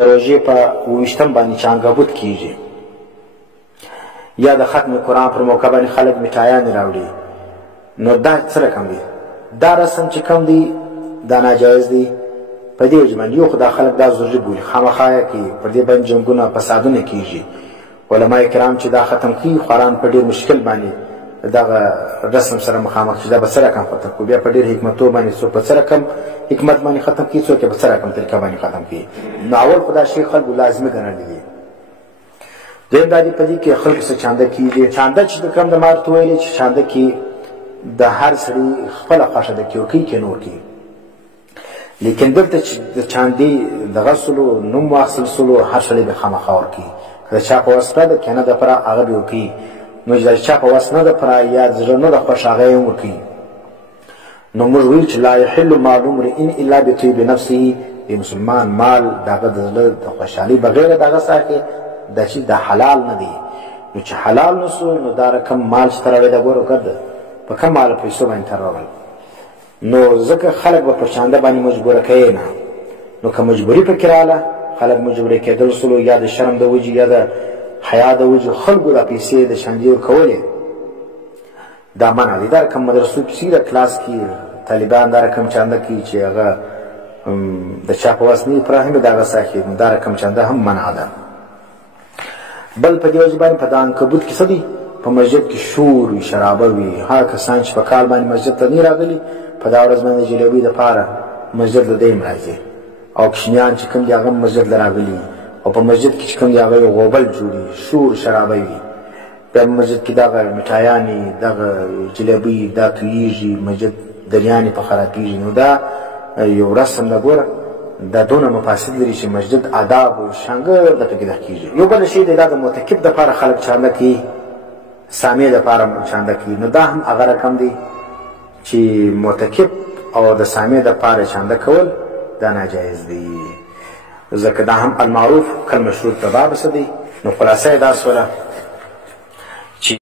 د روژې په 28 باندې چې عنکبوت کیږي یا د ختم قرآن پر موقع باندې خلک میټایانې راوړي، نو دا څه رقم دی؟ دا رسم چې کوم دی دا ناجایز دی. په دې وجه باندې یو خو دا خلک دا ضروري بولي خامخا کې پر دې باندې جنګونه فسادونه کیږي. علما کرام چې دا ختم کوي قرآن په ډېر مشکل باندې دغه رسم سره مخامخ چې دا به څه رقم ختم کوي، بیا په ډېر حکمتو باندې څوک په څه رقم حکمت باندې ختم کوي، څوک په څه رقم طریقه باندې ختم کوي. نو اول خو دا شی خلکو لازمي ګڼلی دی. دویم دا دی په دې کې خلکو څه چانده کېږي. چانده چې کوم د ما ورته ویلې چې چانده کې د هر سړي خپله خوښه ده، که کوي که نور کوي. لیکن دلته چې د چاندې دغه سلو نوم واخیستل سلو هر سړی به خامخا ورکوي. که د چا په وس ده که نه ده پره هغه به ورکوي. نو چې د چا په وس نه ده پره یا زړه نه ده خوښ هغه یې هم ورکوي. نو موږ ویل چې لا یحل مال امرئ الا بطیب نفسه، د مسلمان مال دغه د زړه د خوشحالۍ بغیر دغه ساکې دا چې د حلال نه دی. نو چې حلال نه سو نو دا رقم مال چې ته راوړې ده ګوره ګرده په کم مال پیسو باندې ته راوړل. نو ځکه خلک به په چانده باندې مجبوره کوي نه. نو که مجبوري پکې راغله خلک مجبورې کېدل سلو یا د شرم د وجې یا د حیا د وجې خلکو دا پیسې د چاندې ورکولې دا منع دی. دا رقم مدرسو کې د کلاس کې طالبان دا رقم چانده کوي چې هغه د چا په وس نه وي پوره هم د هغه ساکي، نو دا رقم چانده هم منع ده. بل په دې وجه باندې په دا عنکبوت کې څه دي؟ په مسجد کې شور وي، شرابه وي. هغه کسان چې په کال باندې مسجد ته نه راغلي په دا ورځ باندې جلبۍ دپاره مسجد له دی هم راځي، او کوچنیان چې کوم دي هغه مسجد له راغلي، او په مسجد کې چې کوم دي هغه غوبل جوړي شور شرابه وي. بیا مسجد کې دغه میټایانې دغه جلبۍ دا تویېږي، مسجد دریانې په خرابېږي. نو دا یو رسم ده ګوره دا دونه مفاسد لري چې مسجد آداب او شانګر د پکې ده کېږي. یو بل شی دی دا د معتکف دپاره خلک چانده کوي، سامع دپاره چانده کوي. نو دا هم هغه رقم دی چې معتکف او د سامع دپاره چانده کول دا ناجایز دی، ځکه دا هم المعروف کالمشروط په باب څه دی. نو خلاصه یې دا سوله